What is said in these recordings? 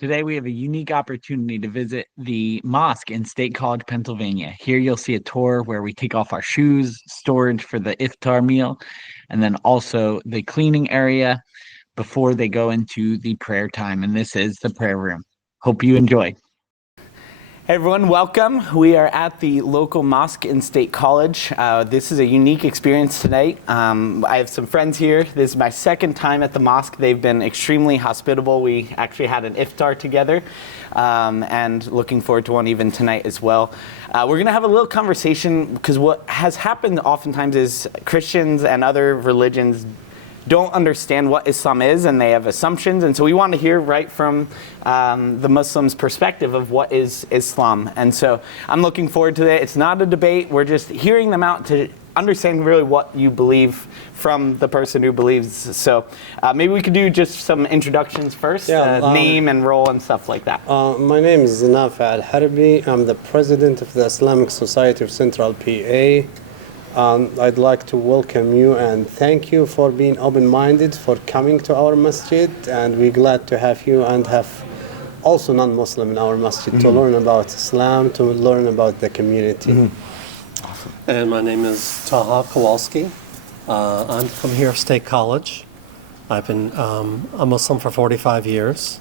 Today, we have a unique opportunity to visit the mosque in State College, Pennsylvania. Here, you'll see a tour where we take off our shoes, storage for the iftar meal, and then also the cleaning area before they go into the prayer time. And this is the prayer room. Hope you enjoy. Hey everyone, welcome. We are at the local mosque in State College. This is a unique experience tonight. I have some friends here. This is my second time at the mosque. They've been extremely hospitable. We actually had an iftar together and looking forward to one even tonight as well. We're going to have a little conversation because what has happened oftentimes is Christians and other religions don't understand what Islam is, and they have assumptions, and so we want to hear right from the Muslims' perspective of what is Islam. And so I'm looking forward to that. It's not a debate. We're just hearing them out to understand really what you believe from the person who believes. So maybe we could do just some introductions first, name and role and stuff like that. My name is Nafi Al-Harbi. I'm the president of the Islamic Society of Central PA. I'd like to welcome you and thank you for being open-minded, for coming to our masjid, and we're glad to have you and have also non-Muslim in our masjid to learn about Islam, to learn about the community. Awesome. And my name is Taha Kowalski. I'm from here, State College. I've been a Muslim for 45 years,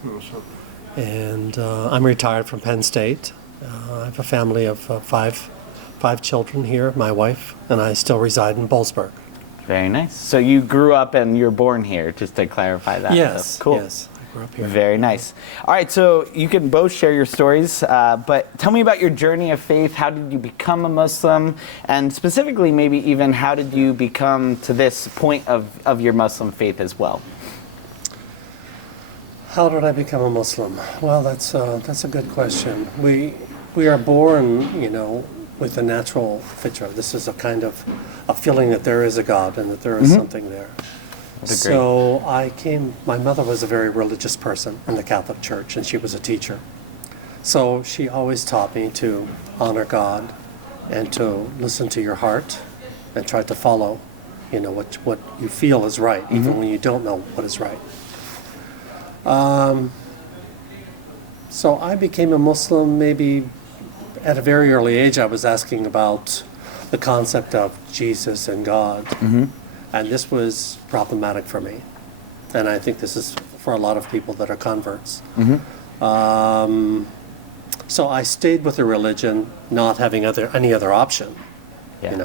and I'm retired from Penn State. I have a family of five children here, my wife, and I still reside in Boalsburg. Very nice. So you grew up and you're born here, just to clarify that. Yes, so, cool. Yes, I grew up here. Very nice. All right, so you can both share your stories, but tell me about your journey of faith. How did you become a Muslim? And specifically, maybe even how did you become to this point of your Muslim faith as well? How did I become a Muslim? Well, that's a good question. We are born, with a natural fitra. This is a kind of a feeling that there is a God and that there is something there. So my mother was a very religious person in the Catholic Church, and she was a teacher. So she always taught me to honor God and to listen to your heart and try to follow, what you feel is right, even when you don't know what is right. So I became a Muslim maybe at a very early age. I was asking about the concept of Jesus and God, and this was problematic for me. And I think this is for a lot of people that are converts. So I stayed with the religion, not having any other option. And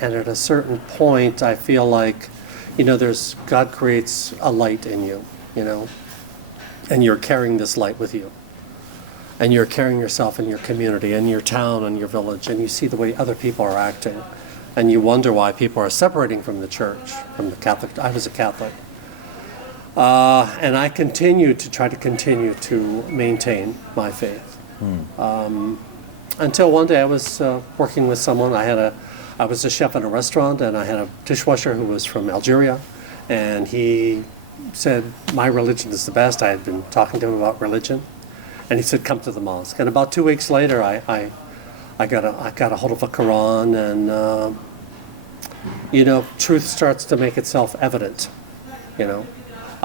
at a certain point, I feel like, God creates a light in you, and you're carrying this light with you. And you're carrying yourself in your community, in your town, and your village, and you see the way other people are acting, and you wonder why people are separating from the church, from the Catholic. I was a Catholic, and I continued to maintain my faith until one day I was working with someone. I was a chef in a restaurant, and I had a dishwasher who was from Algeria, and he said my religion is the best. I had been talking to him about religion. And he said, "Come to the mosque." And about 2 weeks later, I got a hold of a Quran, and truth starts to make itself evident. I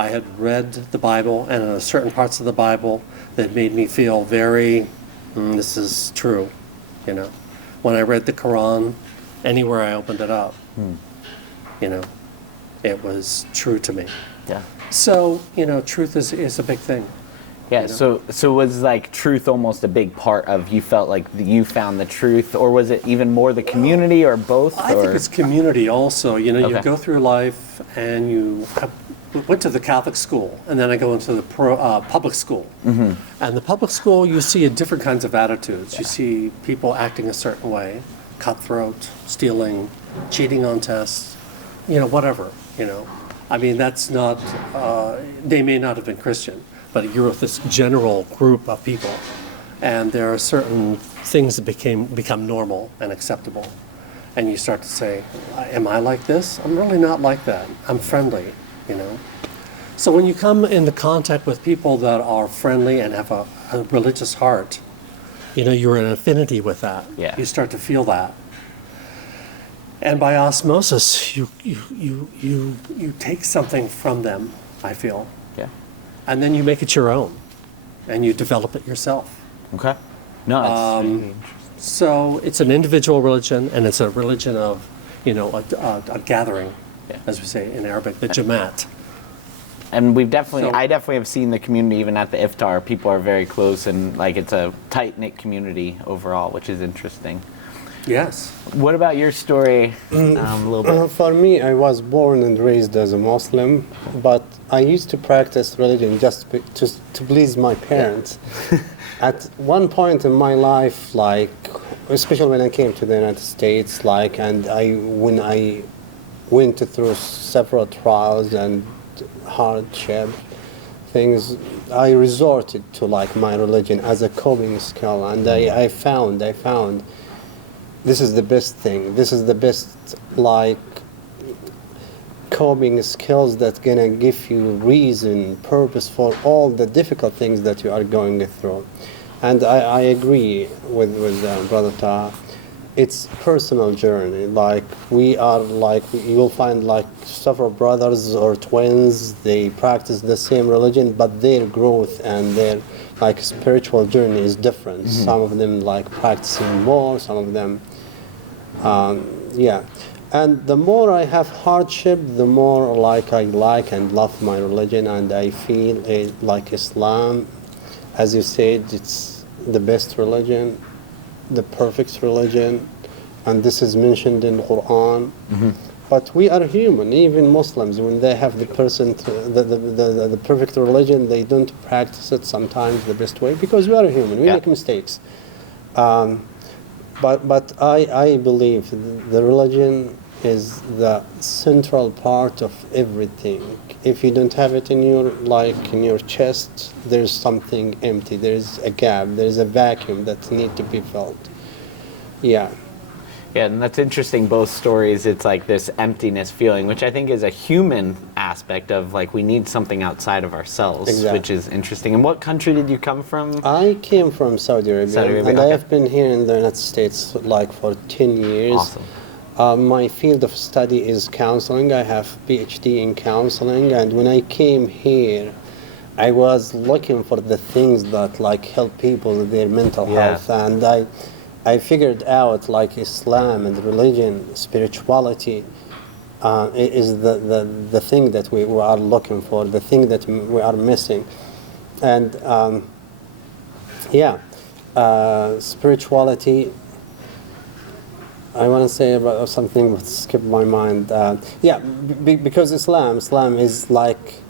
had read the Bible, and in certain parts of the Bible that made me feel very, this is true. When I read the Quran, anywhere I opened it up, it was true to me. Yeah. So truth is a big thing. Yeah, so was truth almost a big part of, you felt like you found the truth, or was it even more the community, or both? I think it's community also. You go through life, and you went to the Catholic school, and then I go into the public school. And the public school, you see different kinds of attitudes. You see people acting a certain way, cutthroat, stealing, cheating on tests, whatever. I mean, that's not, they may not have been Christian, but you're with this general group of people, and there are certain things that become normal and acceptable, and you start to say, "Am I like this? I'm really not like that. I'm friendly." So when you come into contact with people that are friendly and have a religious heart, you're in affinity with that. Yeah. You start to feel that. And by osmosis, you take something from them, I feel. Yeah. and then you make it your own, and you develop it yourself. Okay. No, it's So it's an individual religion, and it's a religion of, a gathering, as we say in Arabic, the Jamaat. and I definitely have seen the community even at the iftar. People are very close, and like it's a tight knit community overall, which is interesting. Yes. What about your story? A little bit. For me, I was born and raised as a Muslim, but I used to practice religion just to please my parents. At one point in my life, like, especially when I came to the United States, like, and when I went through several trials and hardship things, I resorted to like my religion as a coping skill, and I found this is the best thing. This is the best like coping skills that's gonna give you reason, purpose for all the difficult things that you are going through. And I agree with Brother Taha. It's personal journey. Like we are like, you will find like several brothers or twins, they practice the same religion, but their growth and their like spiritual journey is different. Mm-hmm. Some of them like practicing more, some of them and the more I have hardship, the more like I like and love my religion, and I feel like Islam, as you said, it's the best religion, the perfect religion, and this is mentioned in the Quran. Mm-hmm. But we are human. Even Muslims, when they have the perfect religion, they don't practice it sometimes the best way, because we are human. We make mistakes. But I believe the religion is the central part of everything. If you don't have it in your chest, there's something empty. There's a gap. There's a vacuum that needs to be filled. Yeah. Yeah, and that's interesting, both stories, it's like this emptiness feeling, which I think is a human aspect of like we need something outside of ourselves, exactly. Which is interesting. And what country did you come from? I came from Saudi Arabia, and I have been here in the United States like for 10 years. Awesome. My field of study is counseling. I have PhD in counseling, and when I came here, I was looking for the things that like help people with their mental health, and I figured out like Islam and religion, spirituality is the thing that we are looking for, the thing that we are missing. And spirituality, I want to say about something that skipped my mind. Because Islam is like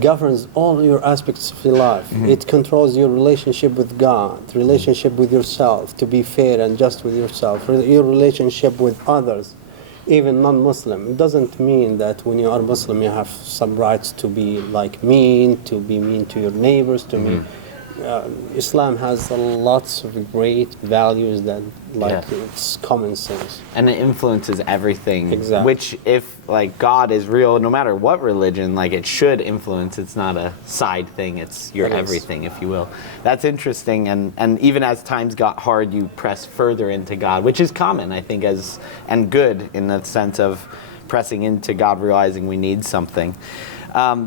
governs all your aspects of your life. Mm-hmm. It controls your relationship with God, relationship with yourself, to be fair and just with yourself, your relationship with others, even non-Muslim. It doesn't mean that when you are Muslim you have some rights to be like mean to your neighbors, to me. Islam has lots of great values that it's common sense. And it influences everything. Exactly. Which if like God is real, no matter what religion, like it should influence. It's not a side thing, it's your everything, if you will. That's interesting, and even as times got hard, you press further into God, which is common, I think, and good in the sense of pressing into God, realizing we need something.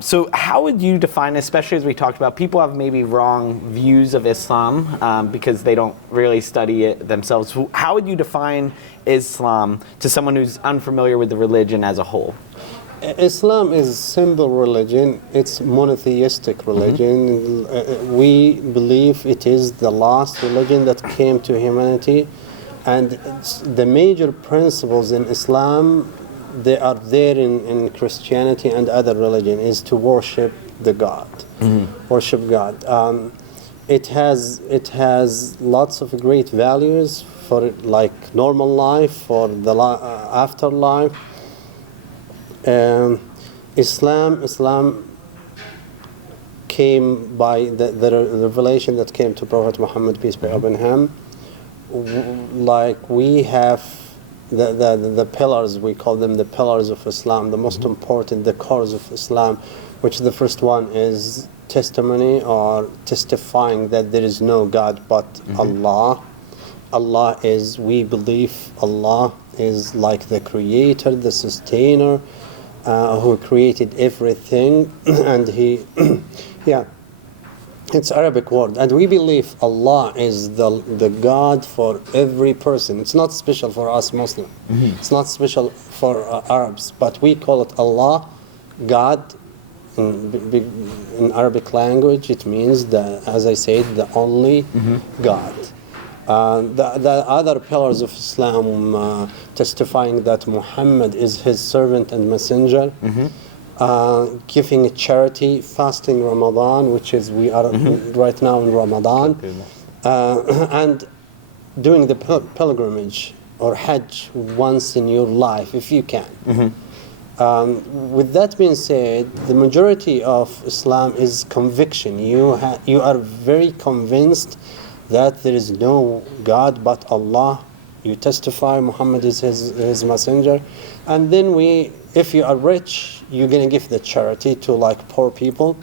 So how would you define, especially as we talked about, people have maybe wrong views of Islam because they don't really study it themselves. How would you define Islam to someone who's unfamiliar with the religion as a whole? Islam is a simple religion. It's monotheistic religion. Mm-hmm. We believe it is the last religion that came to humanity. And the major principles in Islam, they are there in Christianity and other religion, is to worship the God, worship God. It has lots of great values for like normal life, for the afterlife. Islam came by the revelation that came to Prophet Muhammad, peace be upon him. Like we have the pillars, we call them the pillars of Islam, the most important, the cores of Islam, which the first one is testimony, or testifying that there is no God but Allah. Allah is, we believe Allah is like the creator, the sustainer, who created everything, and he, yeah, it's Arabic word, and we believe Allah is the God for every person. It's not special for us Muslim. It's not special for Arabs, but we call it Allah, God. In Arabic language, it means, as I said, the only God. The other pillars of Islam, testifying that Muhammad is his servant and messenger, giving charity, fasting Ramadan, which is we are right now in Ramadan, and doing the pilgrimage or Hajj once in your life if you can. With that being said, the majority of Islam is conviction. You are very convinced that there is no God but Allah. You testify Muhammad is his messenger. And then if you are rich, you're going to give the charity to like poor people.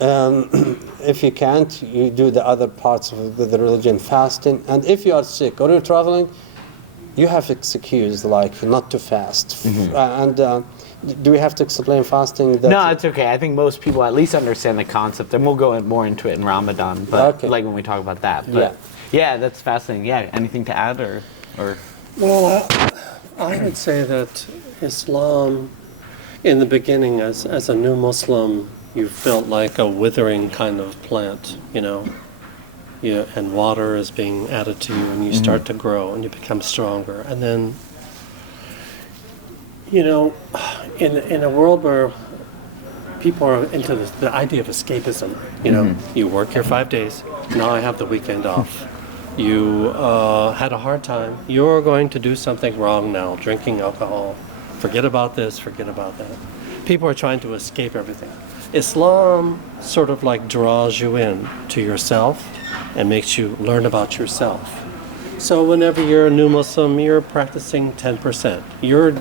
If you can't, you do the other parts of the religion, fasting. And if you are sick or you're traveling, you have excuse like not to fast. Do we have to explain fasting? No, it's okay. I think most people at least understand the concept, and we'll go more into it in Ramadan, but like when we talk about that. But yeah, that's fascinating. Yeah, anything to add or? Well, I would say that Islam, in the beginning, as a new Muslim, you felt like a withering kind of plant, you know. Yeah, and water is being added to you, and you start to grow, and you become stronger. And then, you know, in a world where people are into the idea of escapism, you know, you work your 5 days, now I have the weekend off. You had a hard time, you're going to do something wrong now, drinking alcohol. Forget about this, forget about that. People are trying to escape everything. Islam sort of like draws you in to yourself and makes you learn about yourself. So whenever you're a new Muslim, you're practicing 10%. You're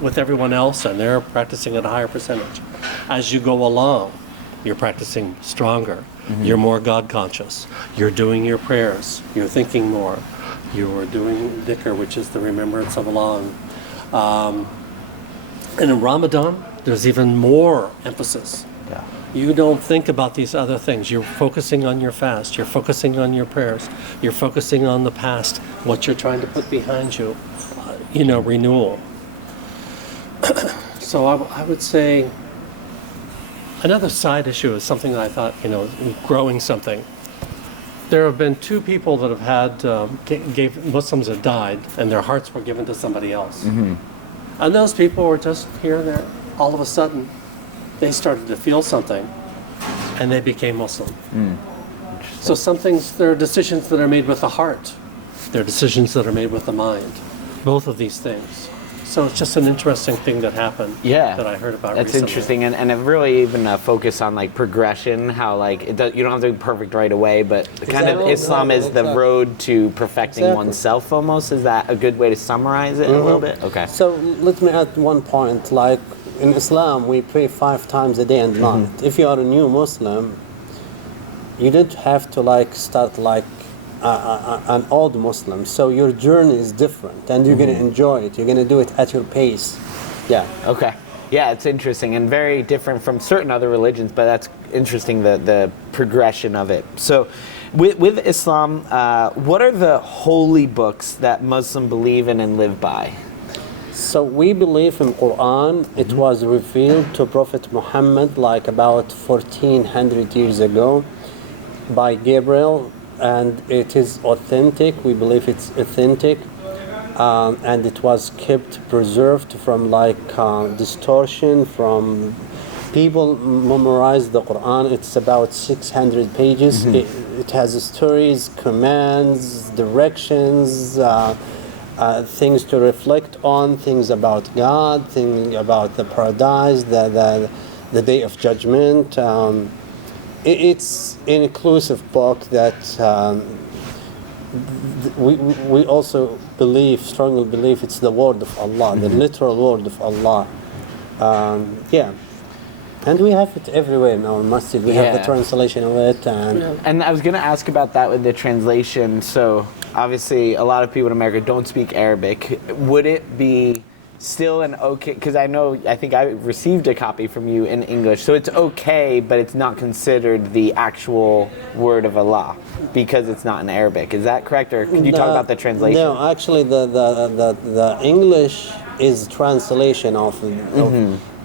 with everyone else and they're practicing at a higher percentage. As you go along, you're practicing stronger. You're more God conscious. You're doing your prayers. You're thinking more. You're doing dhikr, which is the remembrance of Allah. And in Ramadan, there's even more emphasis. You don't think about these other things. You're focusing on your fast. You're focusing on your prayers. You're focusing on the past, what you're trying to put behind you, renewal. So I would say another side issue is something that I thought, growing something. There have been 2 people that have had, Muslims have died, and their hearts were given to somebody else. And those people were just here and there. All of a sudden, they started to feel something, and they became Muslim. So there are decisions that are made with the heart. There are decisions that are made with the mind. Both of these things. So it's just an interesting thing that happened that I heard about That's recently. interesting, and it really even focus on like progression, how you don't have to be perfect right away, but kind of Islam is the road to perfecting oneself almost. Is that a good way to summarize it a little bit? Okay. So let me add one point. Like in Islam, we pray 5 times a day and night. If you are a new Muslim, you don't have to start like an old Muslim. So your journey is different, and you're going to enjoy it. You're going to do it at your pace. Yeah. Okay. Yeah, it's interesting and very different from certain other religions, but that's interesting, the progression of it. So with Islam, what are the holy books that Muslims believe in and live by? So we believe in Quran. It was revealed to Prophet Muhammad like about 1400 years ago by Gabriel, and it is authentic. We believe it's authentic, and it was kept preserved from distortion. From people memorized the Quran. It's about 600 pages. It has stories, commands, directions, things to reflect on, things about God, things about the paradise, the day of judgment. It's an inclusive book that we also strongly believe it's the word of Allah, the literal word of Allah. And we have it everywhere in our masjid. We have the translation of it. And I was going to ask about that with the translation. So obviously a lot of people in America don't speak Arabic. Would it be still an okay, because I think I received a copy from you in English, so it's okay, but it's not considered the actual word of Allah because it's not in Arabic. Is that correct, or can you talk about the translation? No, actually, the English is translation of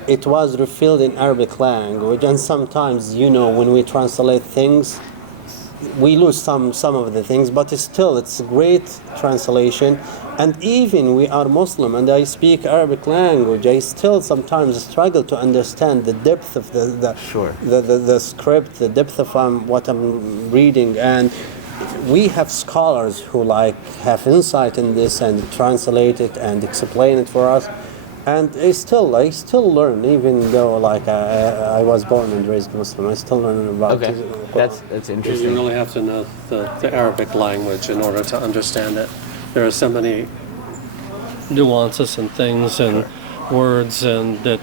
it was refilled in Arabic language, and sometimes, when we translate things, we lose some of the things, but it's a great translation. And even we are Muslim, and I speak Arabic language, I still sometimes struggle to understand the depth of the script, the depth of what I'm reading. And we have scholars who have insight in this and translate it and explain it for us. And I still learn, even though I was born and raised Muslim. I still learn about it. That's interesting. You really have to know the Arabic language in order to understand it. There are so many nuances and things and words, and that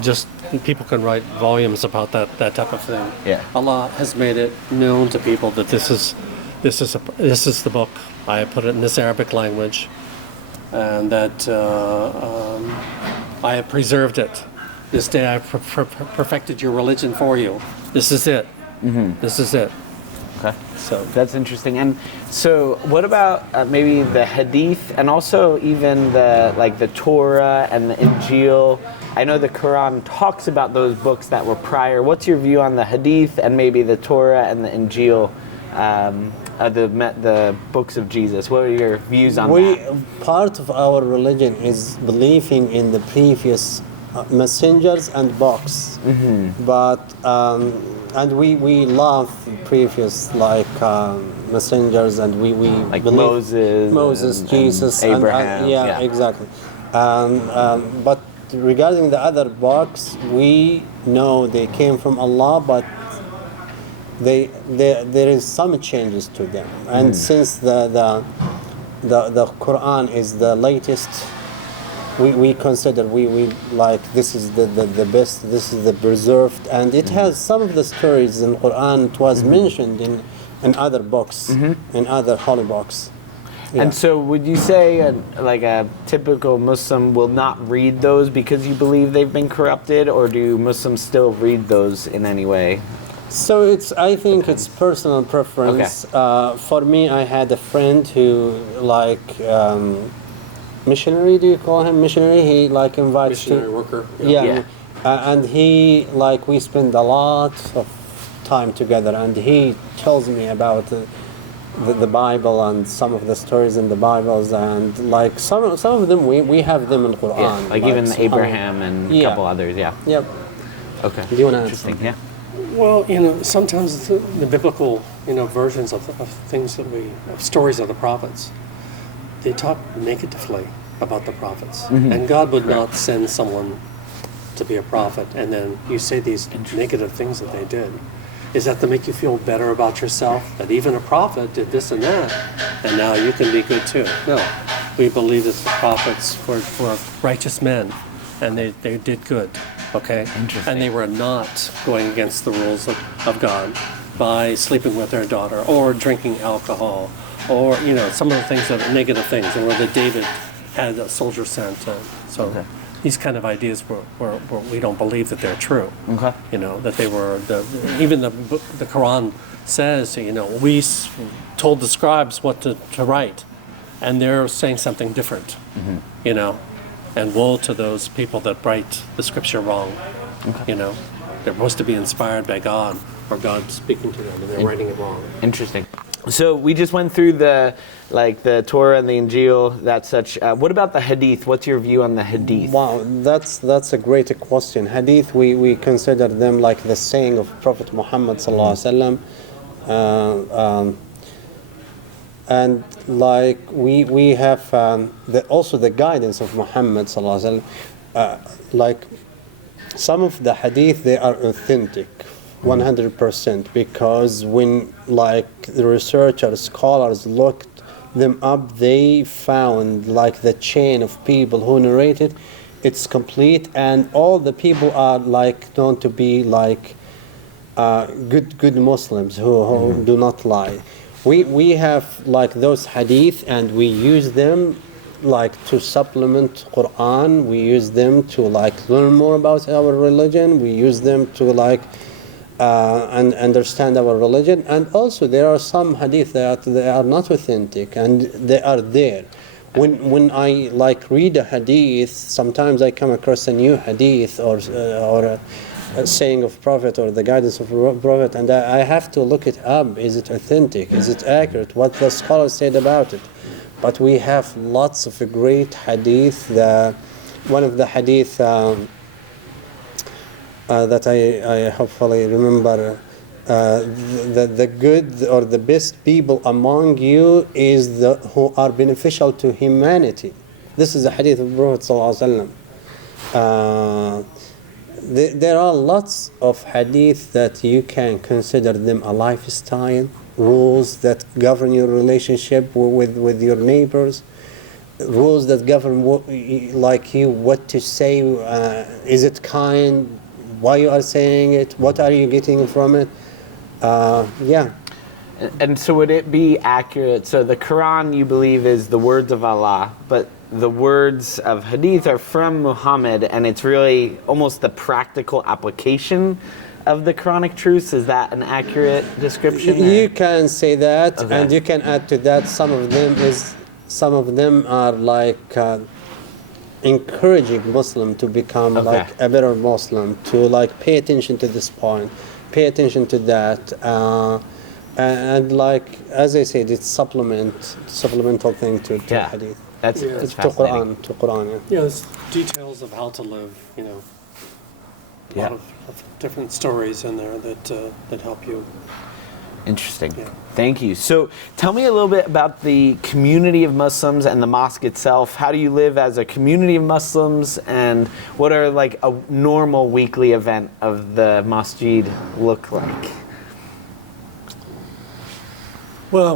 just people can write volumes about that type of thing. Yeah. Allah has made it known to people that this is the book. I put it in this Arabic language, and that I have preserved it. This day I perfected your religion for you. This is it. This is it. Okay, so that's interesting. And so, what about maybe the Hadith, and also even the Torah and the Injil? I know the Quran talks about those books that were prior. What's your view on the Hadith and maybe the Torah and the Injil, the books of Jesus? What are your views on that? Part of our religion is believing in the previous messengers and books, but and we love previous messengers, and we believe Moses, Jesus, Abraham. And, exactly. But regarding the other books, we know they came from Allah, but there is some changes to them. And since the Quran is the latest, we consider this is the best, this is the preserved, and it has some of the stories in Quran. It was mentioned in other books, in other holy books. Yeah. And so would you say a typical Muslim will not read those because you believe they've been corrupted, or do Muslims still read those in any way? So I think it's personal preference. Okay. For me, I had a friend who missionary, do you call him missionary? He invites Missionary worker. Yeah. And he we spend a lot of time together, and he tells me about the Bible and some of the stories in the Bibles, and some of them we have them in Quran. Yeah, even Abraham and a couple others. Yeah. Yep. Okay. Do you want to add Interesting. something? Yeah. Well, sometimes the biblical, versions of things of stories of the prophets, they talk negatively about the prophets. And God would not send someone to be a prophet, and then you say these negative things that they did. Is that to make you feel better about yourself? That even a prophet did this and that, and now you can be good too? No. We believe that the prophets were righteous men, and they did good. Okay? Interesting. And they were not going against the rules of God by sleeping with their daughter or drinking alcohol or, some of the things that are negative things, and whether David had a soldier sent. These kind of ideas were we don't believe that they're true. Okay. That they were, even the Quran says, we told the scribes what to write, and they're saying something different, and woe to those people that write the scripture wrong. Okay. They're supposed to be inspired by God, or God speaking to them, and they're writing it wrong. Interesting. So we just went through the Torah and the Injil, what about the Hadith? What's your view on the Hadith? Wow, that's a great question. Hadith, we consider them like the saying of Prophet Muhammad sallallahu alaihi wasallam, and we have also the guidance of Muhammad sallallahu alaihi wasallam. Some of the Hadith, they are authentic. 100%, because when the researchers, scholars looked them up, they found the chain of people who narrated, it's complete, and all the people are known to be good Muslims who do not lie. We have those hadith, and we use them like to supplement Quran. We use them to like learn more about our religion. We use them to like and understand our religion. And also there are some hadith that they are not authentic and they are there. When I like read a hadith, sometimes I come across a new hadith or a saying of Prophet or the guidance of Prophet, and I have to look it up. Is it authentic? Is it accurate? What the scholars said about it? But we have lots of great hadith. One of the hadith that I hopefully remember, the good or the best people among you is who are beneficial to humanity. This is a hadith of Prophet ﷺ. There are lots of hadith that you can consider them a lifestyle, rules that govern your relationship with your neighbors, rules that govern what to say, is it kind, why you are saying it, what are you getting from it. Yeah. And so would it be accurate? So the Quran, you believe, is the words of Allah, but the words of Hadith are from Muhammad, and it's really almost the practical application of the Quranic truths. Is that an accurate description? You can say that, okay. And you can add to that. Some of them are like encouraging Muslim to become like a better Muslim, to like pay attention to this point, pay attention to that. And like, as I said, it's supplemental thing to Hadith. It's to Quran. Yeah, there's details of how to live, a lot of different stories in there that help you. Interesting. Yeah. Thank you. So tell me a little bit about the community of Muslims and the mosque itself. How do you live as a community of Muslims, and what are like a normal weekly event of the masjid look like? Well,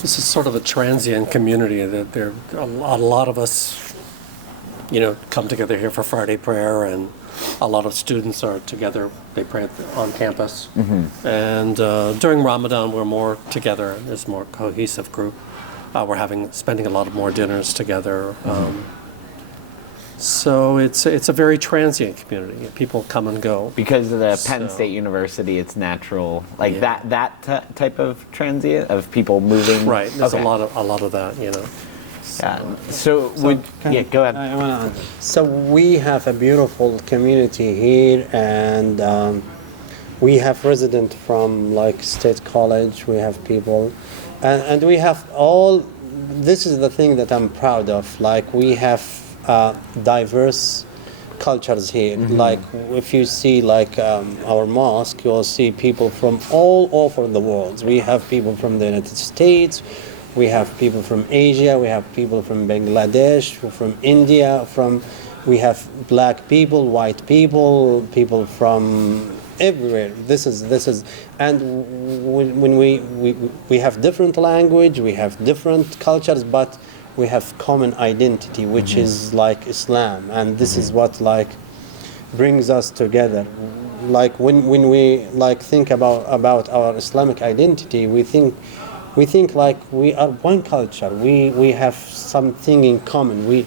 this is sort of a transient community that there a lot of us, come together here for Friday prayer, and a lot of students are together. They pray on campus, and during Ramadan we're more together. There's a more cohesive group. We're spending a lot of more dinners together. So it's a very transient community. People come and go. Because of the Penn State University, it's natural, like that type of transient of people moving. Right. There's a lot of that, So go ahead. So we have a beautiful community here, and we have residents from like State College. We have people, and we have all. This is the thing that I'm proud of. Like we have diverse cultures here. Like if you see like our mosque, you'll see people from all over the world. We have people from the United States. We have people from Asia, we have people from Bangladesh, from India, we have black people, white people, people from everywhere. This is, and when we have different language, we have different cultures, but we have common identity, which is like Islam, and this is what like brings us together. Like when we like think about our Islamic identity, we think like we are one culture. We have something in common.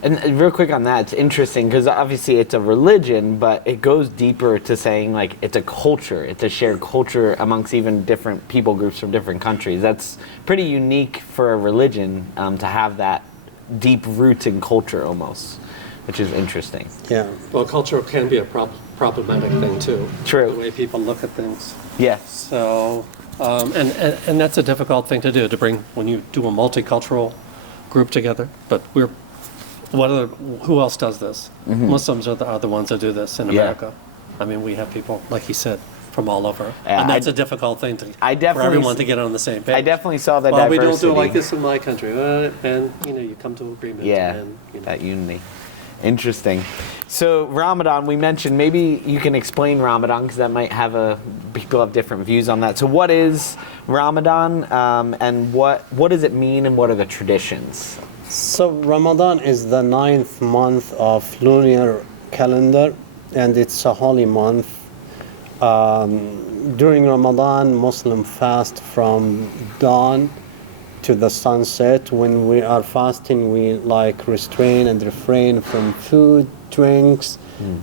And real quick on that, it's interesting because obviously it's a religion, but it goes deeper to saying like it's a culture. It's a shared culture amongst even different people groups from different countries. That's pretty unique for a religion to have that deep roots in culture almost, which is interesting. Yeah. Well, culture can be a problematic thing too. True. The way people look at things. Yes. So, and that's a difficult thing to do, to bring when you do a multicultural group together. But who else does this? Muslims are the ones that do this in America. I mean, we have people, like he said, from all over. And that's a difficult thing for everyone to get on the same page. I definitely saw the diversity. We don't do it like this in my country. And, you come to agreement. Yeah, that unity. Interesting. So Ramadan, we mentioned, maybe you can explain Ramadan because that might have people have different views on that. So what is Ramadan, and what does it mean, and what are the traditions? So Ramadan is the 9th month of lunar calendar, and it's a holy month. During Ramadan, Muslims fast from dawn to the sunset. When we are fasting, we like restrain and refrain from food, drinks,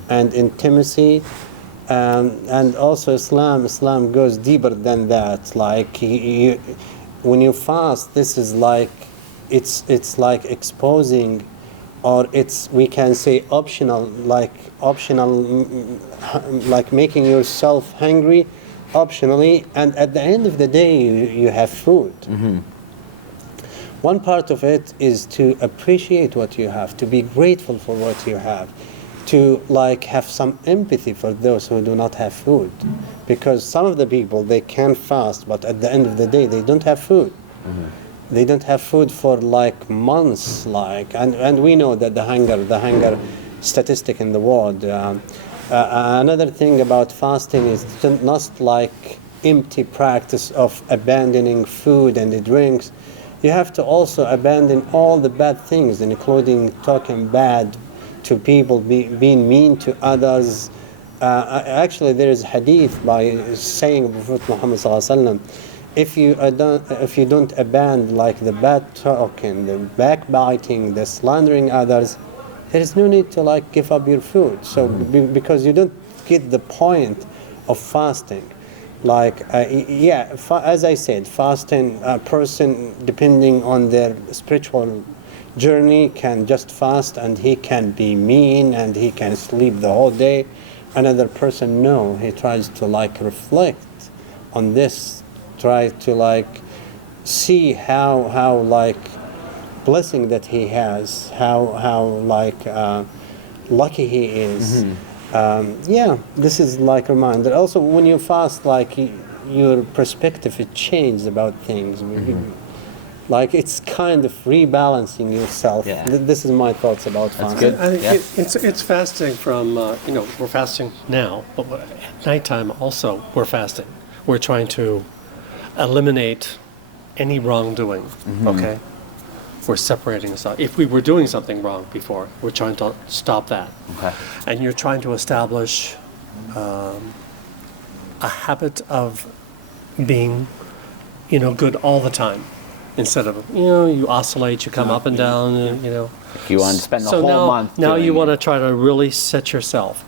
and intimacy. And also Islam goes deeper than that. Like when you fast, this is like it's like exposing, or we can say optional, like making yourself hungry optionally, and at the end of the day you have food. One part of it is to appreciate what you have, to be grateful for what you have, to like have some empathy for those who do not have food, because some of the people, they can fast, but at the end of the day they don't have food. They don't have food for like months, and we know that the hunger statistic in the world. Another thing about fasting is not like empty practice of abandoning food and the drinks. You have to also abandon all the bad things, including talking bad to people, being mean to others. Actually, there is hadith by saying Prophet Muhammad ﷺ, if you don't abandon like the bad talking, the backbiting, the slandering others, there is no need to like give up your food. So because you don't get the point of fasting. Like as I said, fasting, a person depending on their spiritual journey can just fast and he can be mean and he can sleep the whole day. Another person, no, he tries to like reflect on this, try to like see how like blessing that he has, how like lucky he is. This is like a reminder. Also, when you fast, like your perspective, it changes about things. Like it's kind of rebalancing yourself. This is my thoughts about fasting. I think it's fasting from we're fasting now, but at nighttime also we're fasting. We're trying to eliminate any wrongdoing. Okay, we're separating us out. If we were doing something wrong before, we're trying to stop that. Okay, and you're trying to establish a habit of being, good all the time. Instead of, you oscillate, you come up and down, and, You want to spend the whole month now you want to it. try to really set yourself.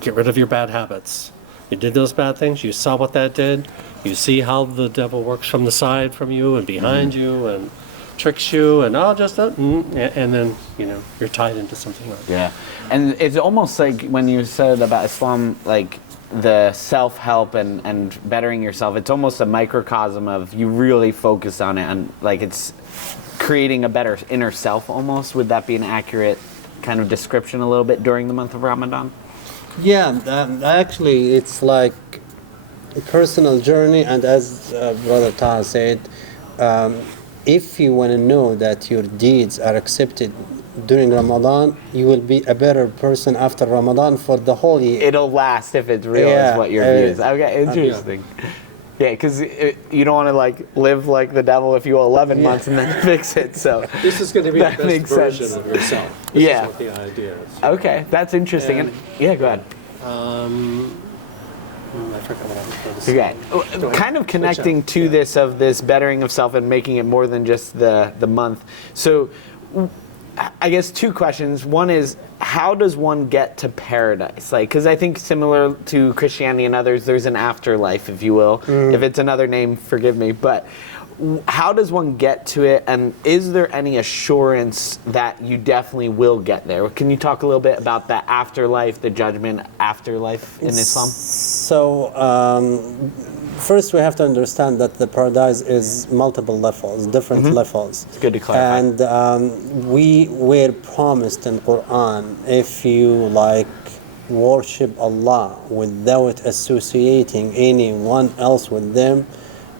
Get rid of your bad habits. You did those bad things, you saw what that did, you see how the devil works from the side from you and behind you and tricks you, and and then, you're tied into something like that. Yeah. And it's almost like when you said about Islam, like, the self-help and bettering yourself, it's almost a microcosm of you really focus on it, and like it's creating a better inner self almost. Would that be an accurate kind of description a little bit during the month of Ramadan? Actually it's like a personal journey, and as Brother Taha said, if you want to know that your deeds are accepted during Ramadan, you will be a better person after Ramadan for the whole year. It'll last if it's real, is what your view is. Okay, interesting. Yeah, because you don't want to like live like the devil if you go 11 months and then fix it. So this is going to be that the best version of yourself. This is what the idea is. Okay, that's interesting. And go ahead. I forgot what I was going to say. Okay, kind of connecting to this of this bettering of self and making it more than just the month. So I guess two questions. One is, how does one get to paradise? Like, because I think similar to Christianity and others, there's an afterlife, if you will. If it's another name, forgive me. But how does one get to it? And is there any assurance that you definitely will get there? Can you talk a little bit about that afterlife, the judgment afterlife in Islam? So, first we have to understand that the paradise is multiple levels, different levels. It's good to clarify. And we were promised in Quran, if you like worship Allah without associating anyone else with them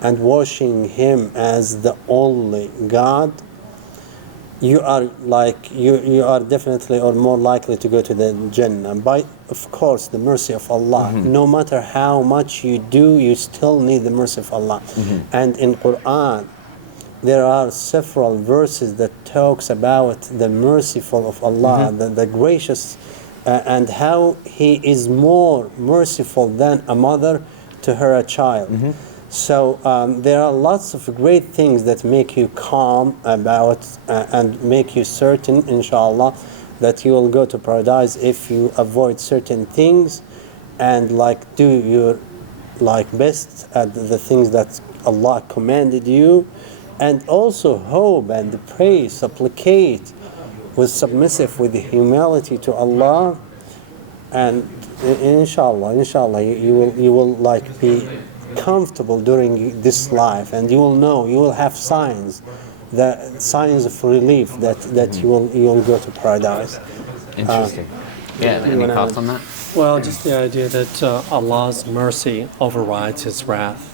and worshiping Him as the only God, you are definitely or more likely to go to the Jannah by, of course, the mercy of Allah. No matter how much you do, you still need the mercy of Allah. And in Quran, there are several verses that talks about the merciful of Allah, the gracious, and how He is more merciful than a mother to her child. So there are lots of great things that make you calm about and make you certain, inshallah, that you will go to paradise if you avoid certain things and like do your like best at the things that Allah commanded you, and also hope and pray, supplicate with submissive, with humility to Allah, and inshallah you will like be comfortable during this life, and you will have signs of relief that you will go to paradise. Interesting. Any thoughts on that? Well, just the idea that Allah's mercy overrides His wrath.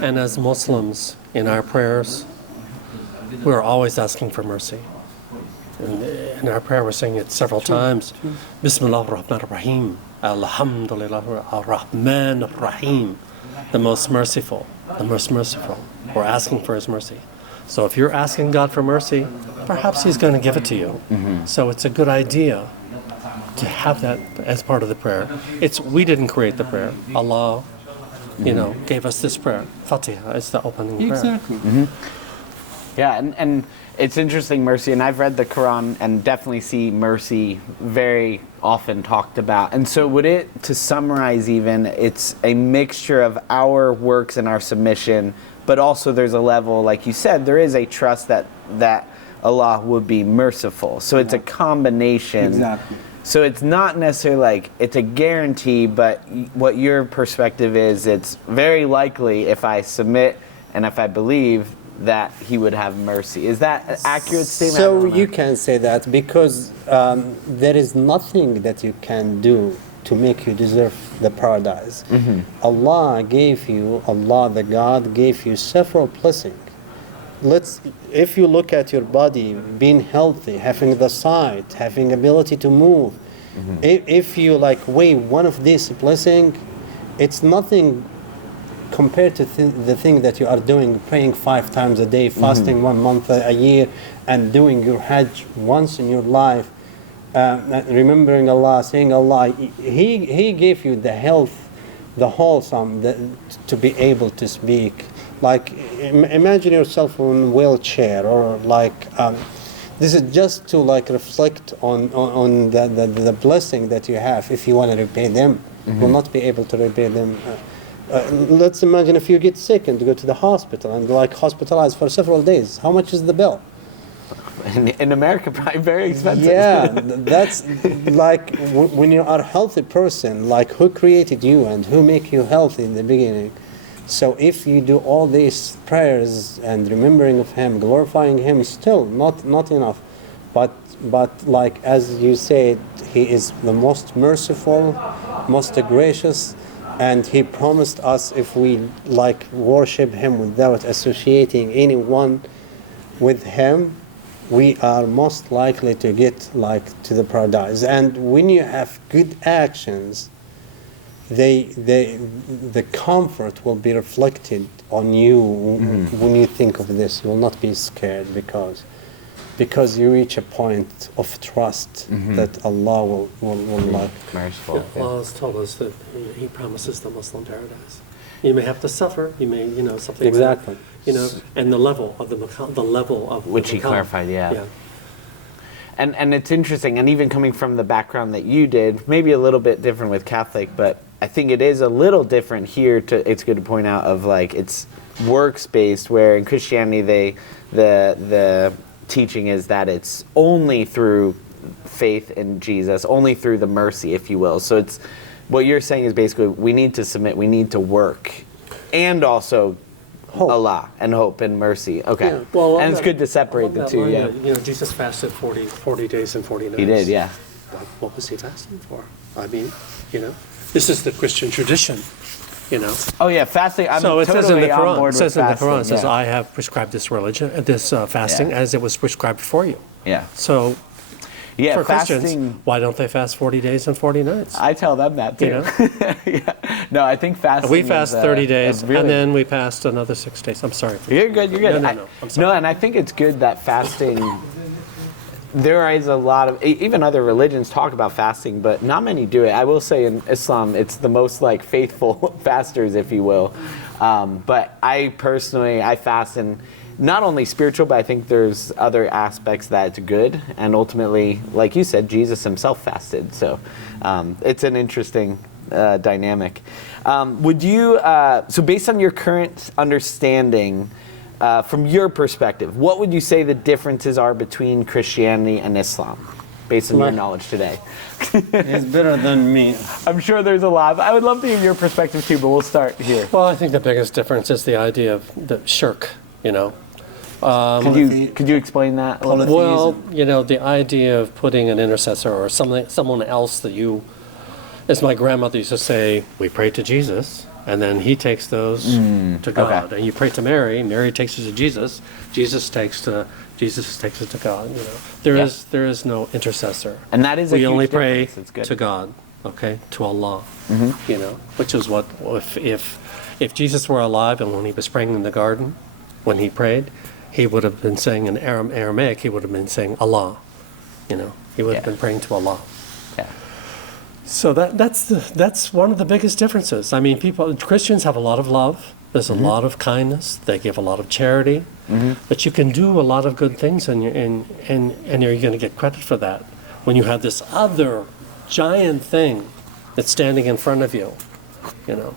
And as Muslims, in our prayers, we're always asking for mercy. In our prayer, we're saying it several times. Bismillah ar-Rahman ar-Rahim. Alhamdulillah ar-Rahman ar-Rahim. The most merciful, the most merciful. We're asking for His mercy. So if you're asking God for mercy, perhaps He's going to give it to you. So it's a good idea to have that as part of the prayer. We didn't create the prayer. Allah, gave us this prayer. Fatiha is the opening prayer. Exactly. Yeah, and it's interesting, mercy, and I've read the Quran and definitely see mercy very often talked about. And so to summarize even, it's a mixture of our works and our submission, but also there's a level, like you said, there is a trust that Allah would be merciful. So it's a combination. Exactly. So it's not necessarily like it's a guarantee, but what your perspective is, it's very likely if I submit and if I believe that He would have mercy. Is that an accurate statement? So you can say that because there is nothing that you can do to make you deserve the paradise. Allah the God gave you several blessings. If you look at your body being healthy, having the sight, having ability to move, if you weigh one of these blessings, it's nothing compared to the thing that you are doing, praying 5 times a day, fasting 1 month a year, and doing your Hajj once in your life, remembering Allah, saying Allah, He gave you the health, the wholesome, to be able to speak. Like, imagine yourself in a wheelchair, or this is just to reflect on the blessing that you have. If you want to repay them, you will not be able to repay them. Let's imagine if you get sick and go to the hospital and hospitalized for several days. How much is the bill? In America, probably very expensive. Yeah, that's when you are a healthy person, who created you and who make you healthy in the beginning. So if you do all these prayers and remembering of Him, glorifying Him, still not enough. But as you said, He is the most merciful, most gracious, and He promised us if we worship Him without associating anyone with Him, we are most likely to get to the paradise. And when you have good actions, the comfort will be reflected on you when you think of this. You will not be scared because you reach a point of trust that Allah will merciful. Yeah, Allah has told us that He promises the Muslim paradise. You may have to suffer. You may, something. Exactly. And the level of which He clarified. Yeah. And it's interesting, and even coming from the background that you did, maybe a little bit different with Catholic, but I think it is a little different here. It's good to point out of it's works based, where in Christianity the teaching is that it's only through faith in Jesus, only through the mercy, if you will. So it's what you're saying is basically we need to submit, we need to work, and also hope. Allah and hope and mercy. Okay. Yeah. Well, and it's good to separate the two. Yeah. Jesus fasted 40 days and 40 nights. He did. Yeah. What was He fasting for? I mean, this is the Christian tradition. Oh yeah, fasting. I'm so it totally says in the Quran. on board it says with in fasting, the Quran. It says, "I have prescribed this fasting as it was prescribed for you." Yeah. So. Yeah, for fasting. Christians, why don't they fast 40 days and 40 nights? I tell them that too. Yeah. No, I think fasting. We fast 30 days, really, and then we fast another 6 days. I'm sorry. You're good. You're good. No, I'm sorry. No, and I think it's good that fasting. There is a lot of, even other religions talk about fasting, but not many do it. I will say in Islam, it's the most faithful fasters, if you will. But I personally, I fast in not only spiritual, but I think there's other aspects that's good. And ultimately, like you said, Jesus himself fasted. So it's an interesting dynamic. Would you, so based on your current understanding, from your perspective, what would you say the differences are between Christianity and Islam, based on your knowledge today? He's better than me. I'm sure there's a lot. I would love to hear your perspective too, but we'll start here. Well, I think the biggest difference is the idea of the shirk, you know. Could you explain that? Well, you know, the idea of putting an intercessor or someone else that you, as my grandmother used to say, we pray to Jesus, and then he takes those to God. Okay. And you pray to Mary, Mary takes it to Jesus, Jesus takes it to God. You know, there is no intercessor, and that is we only pray to God, okay, to Allah. Mm-hmm. You know, which is what if Jesus were alive and when he was praying in the garden, when he prayed, he would have been saying in Aramaic, he would have been saying Allah. You know, he would have been praying to Allah. Yeah. So that's one of the biggest differences. I mean, Christians have a lot of love. There's a lot of kindness. They give a lot of charity. But you can do a lot of good things, and you're going to get credit for that when you have this other giant thing that's standing in front of you. You know.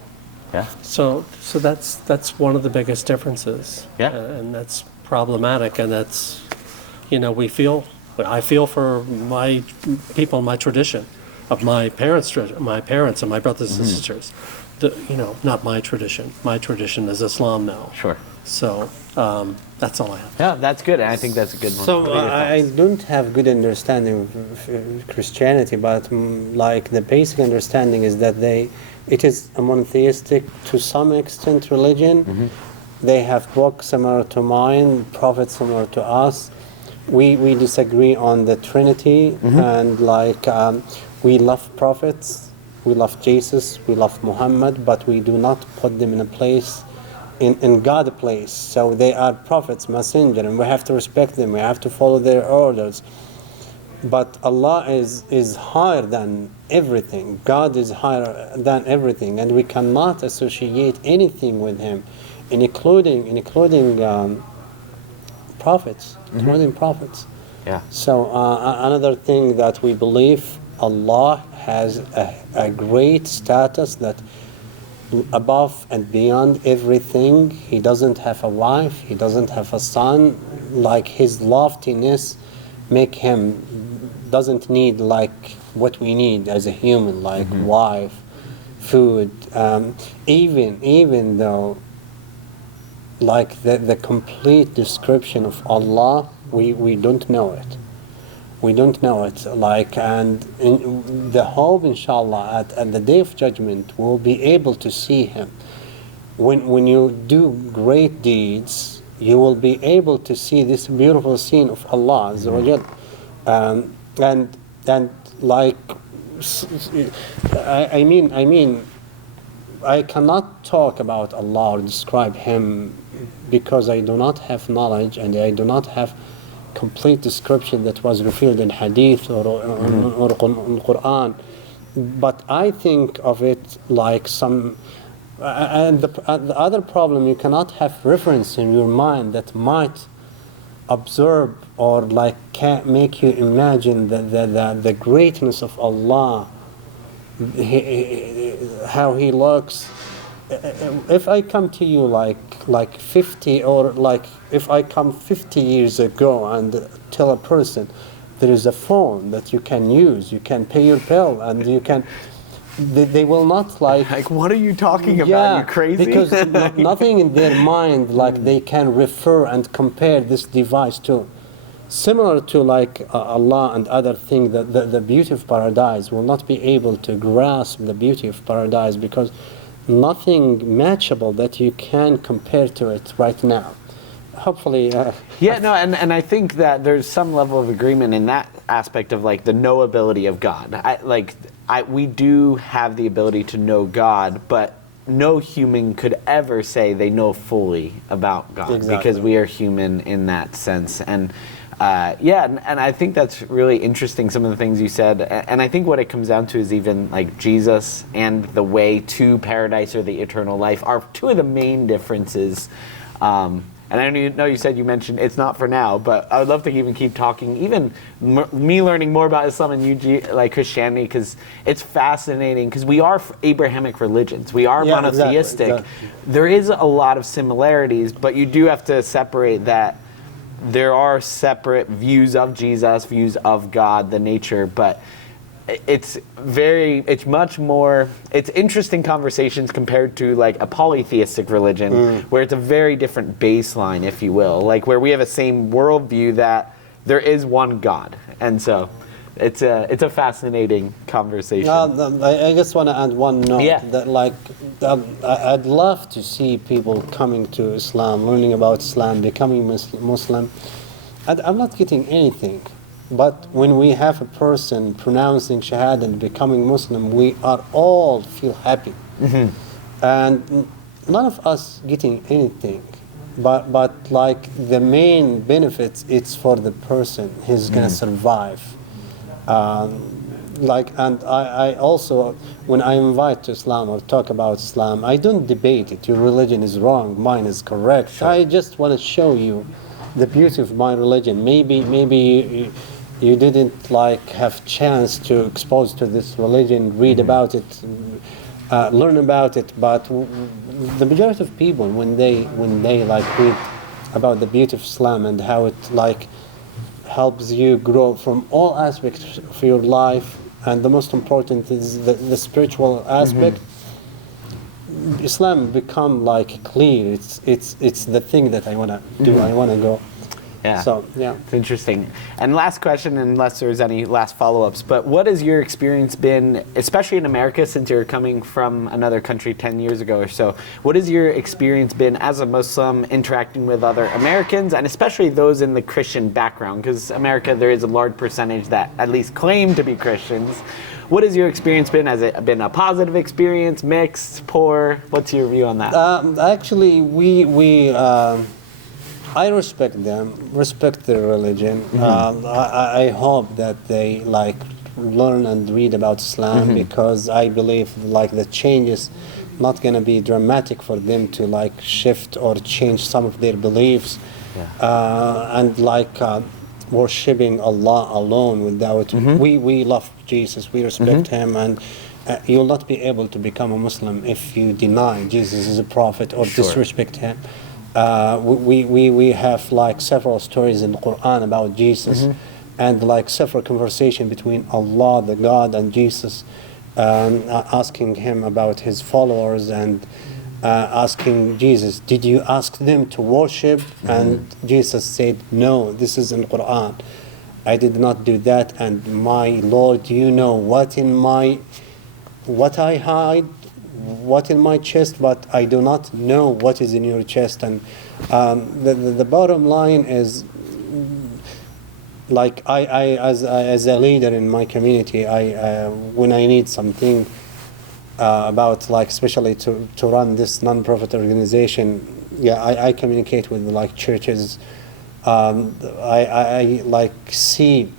Yeah. So that's one of the biggest differences. Yeah. And that's problematic, and that's, you know, I feel for my people, my tradition, of my parents and my brothers and sisters. You know, not my tradition. My tradition is Islam now. Sure. So that's all I have. Yeah, that's good. I think that's a good one. So I don't have good understanding of Christianity, but like the basic understanding is that it is a monotheistic to some extent religion. They have books similar to mine, prophets similar to us. We disagree on the Trinity, and like we love prophets, we love Jesus, we love Muhammad, but we do not put them in a place, in God place. So they are prophets, messenger, and we have to respect them, we have to follow their orders. But Allah is higher than everything. God is higher than everything, and we cannot associate anything with him, including prophets, including prophets. Yeah. So another thing that we believe, Allah has a great status that above and beyond everything. He doesn't have a wife, he doesn't have a son. Like his loftiness make him doesn't need like what we need as a human, like wife, food, even though like the complete description of Allah, we don't know it. We don't know it. Like, and in the hope, inshallah, at the day of judgment, we'll be able to see him. When you do great deeds, you will be able to see this beautiful scene of Allah Azza wa Jal. And like, I mean, I cannot talk about Allah or describe him because I do not have knowledge and I do not have complete description that was revealed in Hadith or Quran. But I think of it like some, and the other problem, you cannot have reference in your mind that might absorb or like can make you imagine the greatness of Allah, how he looks. If I come to you like 50, or like if I come 50 years ago and tell a person there is a phone that you can use, you can pay your bill, and you can, they will not like what are you talking about? You crazy? Because nothing in their mind like they can refer and compare this device to. Similar to like Allah and other things, the beauty of paradise will not be able to grasp the beauty of paradise because nothing matchable that you can compare to it right now. Hopefully. And I think that there's some level of agreement in that aspect of like the knowability of God. We do have the ability to know God, but no human could ever say they know fully about God because we are human in that sense. And And I think that's really interesting, some of the things you said. And I think what it comes down to is even like Jesus and the way to paradise or the eternal life are two of the main differences. And I know you said you mentioned it's not for now, but I would love to even keep talking, even me learning more about Islam and you, like Christianity, because it's fascinating, because we are Abrahamic religions. We are monotheistic. Exactly. There is a lot of similarities, but you do have to separate that. There are separate views of Jesus, views of God, the nature, but it's interesting conversations compared to like a polytheistic religion where it's a very different baseline, if you will, like where we have a same worldview that there is one God. And so it's a fascinating conversation. I just want to add one note that I'd love to see people coming to Islam, learning about Islam, becoming Muslim. And I'm not getting anything. But when we have a person pronouncing Shahada and becoming Muslim, we are all feel happy. And none of us getting anything. But like the main benefits, it's for the person. He's going to survive. And I also, when I invite to Islam or talk about Islam, I don't debate it. Your religion is wrong, mine is correct. Sure. I just want to show you the beauty of my religion. Maybe you didn't like have chance to expose to this religion, read about it, learn about it. But the majority of people, when they like read about the beauty of Islam and how it like helps you grow from all aspects of your life, and the most important is the spiritual aspect. Islam become like clear. It's the thing that I want to do. I want to go. Yeah. So, it's interesting. And last question, unless there's any last follow-ups, but what has your experience been, especially in America, since you're coming from another country 10 years ago or so, what has your experience been as a Muslim interacting with other Americans, and especially those in the Christian background? Because America, there is a large percentage that at least claim to be Christians. What has your experience been? Has it been a positive experience, mixed, poor? What's your view on that? Actually, I respect them, respect their religion. I hope that they like learn and read about Islam, because I believe like the change is not going to be dramatic for them to like shift or change some of their beliefs, and like worshipping Allah alone without. We love Jesus, we respect Him, and you'll not be able to become a Muslim if you deny Jesus is a prophet or disrespect Him. We have like several stories in the Quran about Jesus, and like several conversation between Allah, the God, and Jesus, asking Him about His followers, and asking Jesus, did you ask them to worship? And Jesus said, no, this is in the Quran. I did not do that, and my Lord, you know what I hide, what in my chest, but I do not know what is in your chest. And the bottom line is, like I as a leader in my community, when I need something about like especially to run this non-profit organization, I communicate with like churches. I like see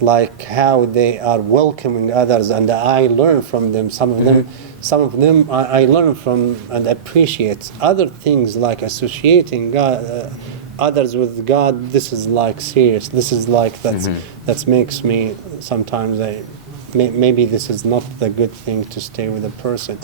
like how they are welcoming others, and I learn from them. Some of them I learn from and appreciate. Other things like associating God, others with God, this is like serious. This is like that makes me sometimes maybe this is not the good thing to stay with a person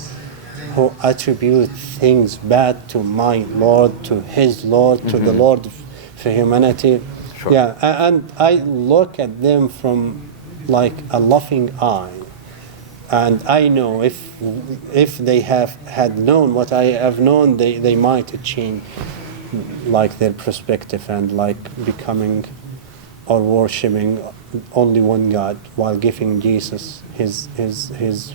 who attribute things bad to my Lord, to His Lord, to the Lord for humanity. Sure. And I look at them from like a loving eye, and I know if they had known what I have known, they might change like their perspective and like becoming or worshiping only one God while giving Jesus his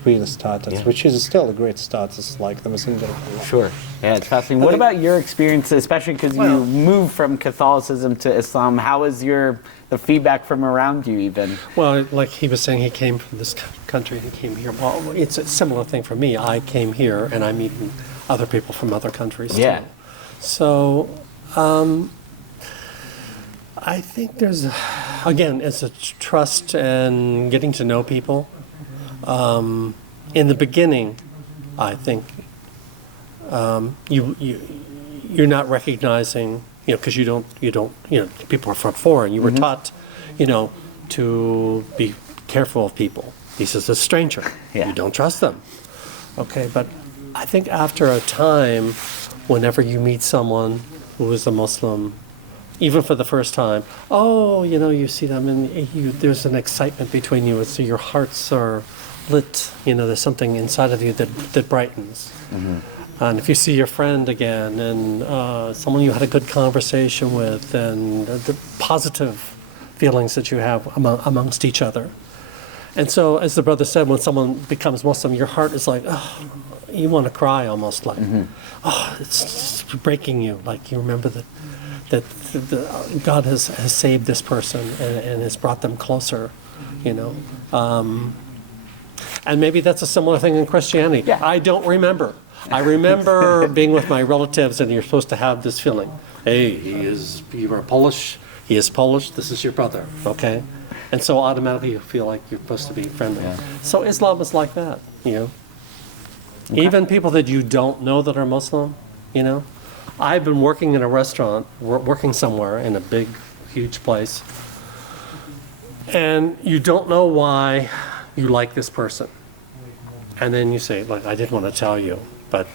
real status, which is still a great status, like the messenger of Allah. Sure. Yeah, it's fascinating. What about your experience, especially because you moved from Catholicism to Islam? How is the feedback from around you even? Well, like he was saying, he came from this country and he came here. Well, it's a similar thing for me. I came here and I meet other people from other countries too. So, I think there's, again, it's a trust and getting to know people. In the beginning, I think you're not recognizing, because you don't, people are front four, and you were taught, to be careful of people. This is a stranger. Yeah. You don't trust them. Okay, but I think after a time, whenever you meet someone who is a Muslim, even for the first time, you see them and there's an excitement between you. So your hearts are lit. There's something inside of you that brightens. Mm-hmm. And if you see your friend again and someone you had a good conversation with, and the positive feelings that you have amongst each other. And so, as the brother said, when someone becomes Muslim, your heart is like, you want to cry almost, like, it's breaking you. Like you remember that God has saved this person and has brought them closer, And maybe that's a similar thing in Christianity. Yeah. I don't remember. I remember being with my relatives, and you're supposed to have this feeling. Hey, you are Polish. He is Polish. This is your brother. Okay. And so automatically you feel like you're supposed to be friendly. Yeah. So Islam is like that, Okay. Even people that you don't know that are Muslim, I've been working in a restaurant, working somewhere in a big, huge place, and you don't know why you like this person. And then you say, like, I didn't want to tell you, but,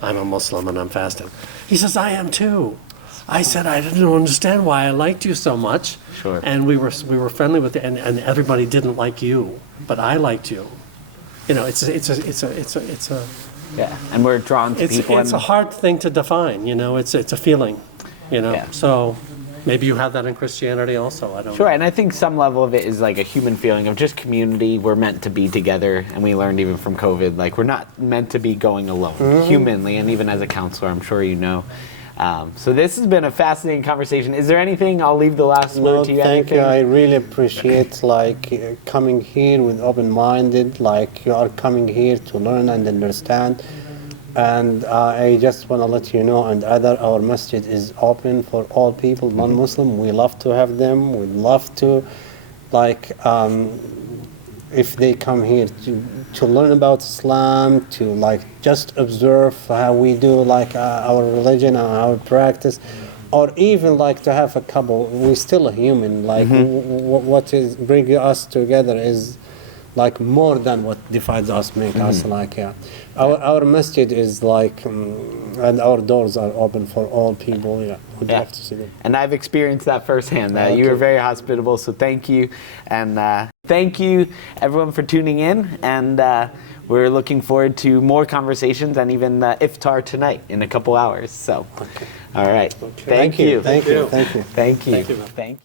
I'm a Muslim and I'm fasting. He says, I am too. I said, I didn't understand why I liked you so much. Sure. And we were friendly with you, and everybody didn't like you, but I liked you. It's a Yeah, and we're drawn to people. It's a hard thing to define. It's a feeling. Yeah. So maybe you have that in Christianity also. I don't know. Sure, and I think some level of it is like a human feeling of just community. We're meant to be together, and we learned even from COVID, like we're not meant to be going alone, humanly, and even as a counselor, I'm sure you know. So this has been a fascinating conversation. Is there anything? I'll leave the last word to you. Thank you. I really appreciate coming here with open-minded. You are coming here to learn and understand. And I just want to let you know, and our masjid is open for all people, non-Muslim. We love to have them. We'd love to, if they come here to learn about Islam, to just observe how we do our religion and our practice, or even to have a couple. We're still a human. What is bringing us together is more than what divides us, make us Our masjid is and our doors are open for all people. We'd love to see them. And I've experienced that firsthand. That you were very hospitable, so thank you. And thank you everyone for tuning in. And we're looking forward to more conversations and even iftar tonight in a couple hours. So, all right. Okay. Thank you. Thank you. Thank you. Thank you. Thank you. Thank you.